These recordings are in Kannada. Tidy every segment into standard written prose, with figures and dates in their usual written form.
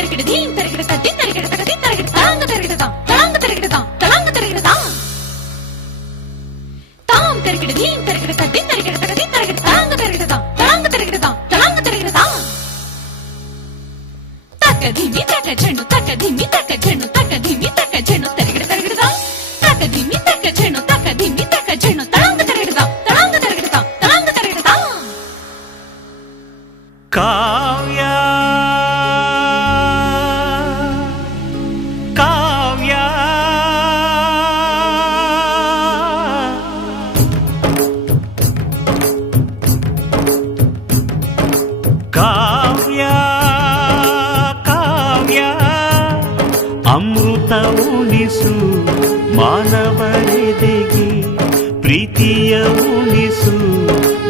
ತೆರಗಿಡ ಧೀಂ ತೆರಗಿಡ ತದ್ದಿ ತೆರಗಿಡ ತಗದಿ ತೆರಗಿಡ ತಳಂಗ ತೆರಗಿಡ ತಳಂಗ ತೆರಗಿಡ ತಳಂಗ ತೆರಗಿಡ ತಾಂ ತೆರಗಿಡ ಧೀಂ ತೆರಗಿಡ ತದ್ದಿ ತೆರಗಿಡ ತಗದಿ ತೆರಗಿಡ ತಳಂಗ ತೆರಗಿಡ ತಳಂಗ ತೆರಗಿಡ ತಳಂಗ ತೆರಗಿಡ ತಕ ಧಿಮಿ ತಕ ಝೆಣ್ಣು ತಕ ಧಿಮಿ ತಕ ಝೆಣ್ಣು ತಕ ಧಿಮಿ ತಕ ಝೆಣ್ಣು ತೆರಗಿಡ ತೆರಗಿಡ ತಕ ಧಿಮಿ ತಕ ಝೆಣ್ಣು ತಕ ಧಿಮಿ ತಕ ಝೆಣ್ಣು ತಳಂಗ ತೆರಗಿಡ ತಳಂಗ ತೆರಗಿಡ ತಳಂಗ ತೆರಗಿಡ ಕಾವ್ಯ ಕಾವ್ಯ ಕಾವ್ಯ ಕಾವ್ಯ ಅಮೃತ ಉಣಿಸು ಮಾನವರೆದೆಗೆ ಪ್ರೀತಿಯ ಉಣಿಸು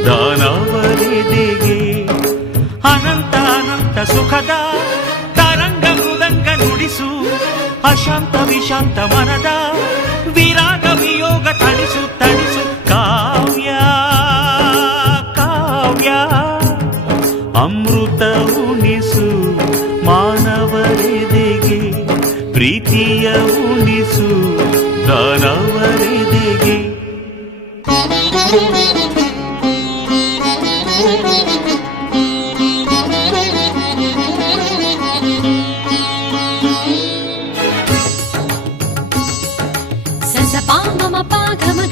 ದಾನವರೆದೆಗೆ ಅನಂತ ಅನಂತ ಸುಖದ ತರಂಗ ಮೃದಂಗ ನುಡಿಸು ಅಶಾಂತ ವಿಶಾಂತ ಮನದ ವಿರಾಗ ವಿಯೋಗ ತಣಿಸು ತಣಿಸು ಕಾವ್ಯ ಕಾವ್ಯ ಅಮೃತ ಉಣಿಸು ಮಾನವರೆದೆಗೆ ಪ್ರೀತಿಯ ಉಣಿಸು ದಾನವರೆದೆಗೆ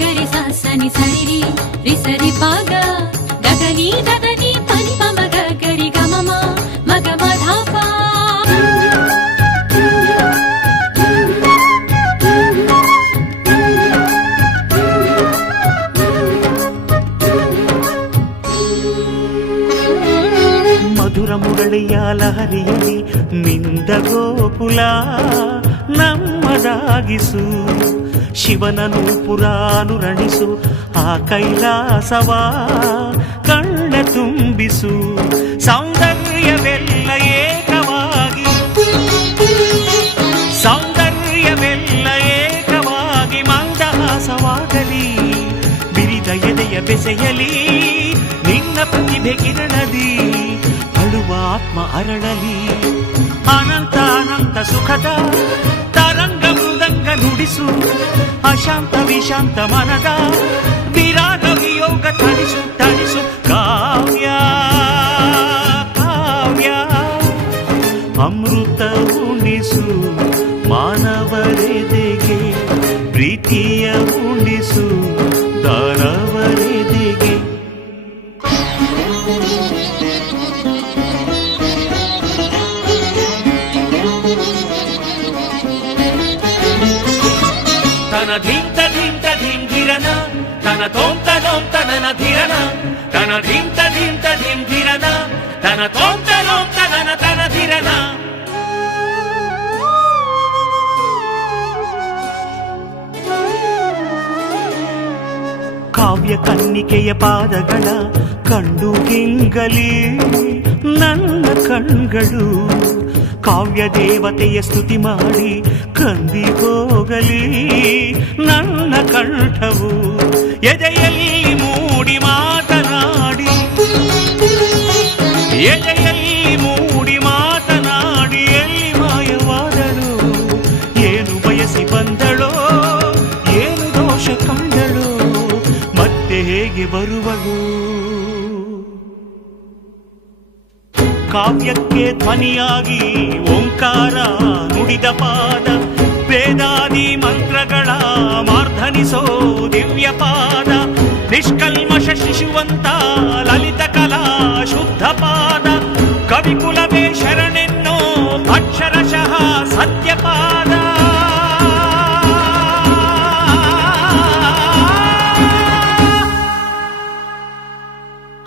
ಗರಿ ಸನಿ ಸರಿ ರಿ ಸರಿ ಪಾಗ ಗಗನಿ ಗಗನಿ ಪನಿ ಪಮ ಗರಿ ಗಮಮ ಮಗ ಮಧಾಪ ಮಧುರ ಮುರಳಿಯ ಲಹರಿಯಲ್ಲಿ ಮಿಂದ ಗೋಕುಲ ನಮ್ಮದಾಗಿಸು ಶಿವನನು ಪುರಾನುರಣಿಸು ಆ ಕೈಲಾಸವ ಕಣ್ಣ ತುಂಬಿಸು ಸೌಂದರ್ಯವೆಲ್ಲ ಏಕವಾಗಿ ಸೌಂದರ್ಯವೆಲ್ಲ ಏಕವಾಗಿ ಮಂದಹಾಸವಾಗಲಿ ಬಿರಿದ ಎದೆಯ ಬೆಸೆಯಲಿ ನಿನ್ನ ಪ್ರತಿಭೆ ಕಿರಣದಿ ಅಳುವ ಆತ್ಮ ಅರಳಲಿ ಅನಂತ ಅನಂತ ಸುಖದ ತರಂಗ ಮೃದಂಗ ನುಡಿಸು ಅಶಾಂತ ವಿಶಾಂತ ಮನದ ವಿರಾಗ ವಿಯೋಗ ತಣಿಸು ತಣಿಸು ಕಾವ್ಯ ಕಾವ್ಯ ಅಮೃತ ಉಣಿಸು ಮಾನವರೆದೆಗೆ ಪ್ರೀತಿಯ ಉಣಿಸು ದಾನವರೆದೆಗೆ ತನ ಧಿಂತ ಧಿಂತ ಧಿಂಧಿರನ ತನ ತೋಂತ ನೋಂತ ನನ ಧಿರನ ತನ ಧಿಂತ ಧಿಂತ ಧಿಂಧಿರನ ತನ ತೋಂತ ನೋಂತ ನನ ತನ ಧಿರನ ಕಾವ್ಯ ಕನ್ನಿಕೆಯ ಪಾದಗಳ ಕಂಡು ಗಿಂಗಲಿ ನನ್ನ ಕಣ್ಗಳು ಕಾವ್ಯ ದೇವತೆಯ ಸ್ತುತಿ ಮಾಡಿ ಕಂದಿ ಹೋಗಲಿ ನನ್ನ ಕಂಠವು ಎದೆಯಲ್ಲಿ ಮೂಡಿ ಮಾತನಾಡಿ ಎದೆಯಲ್ಲಿ ಮೂಡಿ ಮಾತನಾಡಿ ಎಲ್ಲಿ ಮಾಯವಾದಳು ಏನು ಬಯಸಿ ಬಂದಳೋ ಏನು ದೋಷ ಕಂಡಳೋ ಮತ್ತೆ ಹೇಗೆ ಬರುವಳು ಕಾವ್ಯಕ್ಕೆ ಧ್ವನಿಯಾಗಿ ಓಂಕಾರ ನುಡಿದ ಪಾದ ವೇದಾದಿ ಮಂತ್ರಗಳ ಮಾರ್ಧನಿಸೋ ದಿವ್ಯ ಪಾದ ನಿಷ್ಕಲ್ಮಶ ಶಿಶುವಂತ ಲಲಿತ ಕಲಾ ಶುದ್ಧ ಪಾದ ಕವಿಕುಲವೇ ಶರಣೆನ್ನೋ ಅಕ್ಷರಶಃ ಸತ್ಯಪಾದ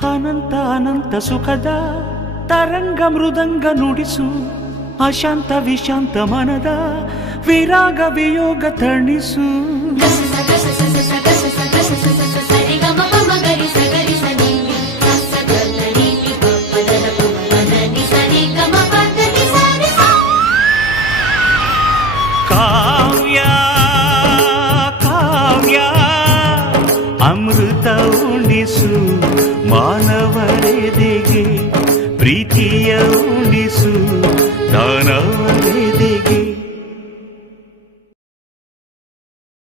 ಅನಂತ ಅನಂತ ಸುಖದ ತರಂಗ ಮೃದಂಗ ನುಡಿಸು ಅಶಾಂತ ವಿಶಾಂತ ಮನದ ವಿರಾಗ ವಿಯೋಗ ತಣಿಸು ಕಾವ್ಯ ಕಾವ್ಯ ಅಮೃತ ಉಣಿಸು ಮಾನವರೆದೆಗೆ ಪ್ರೀತಿಯ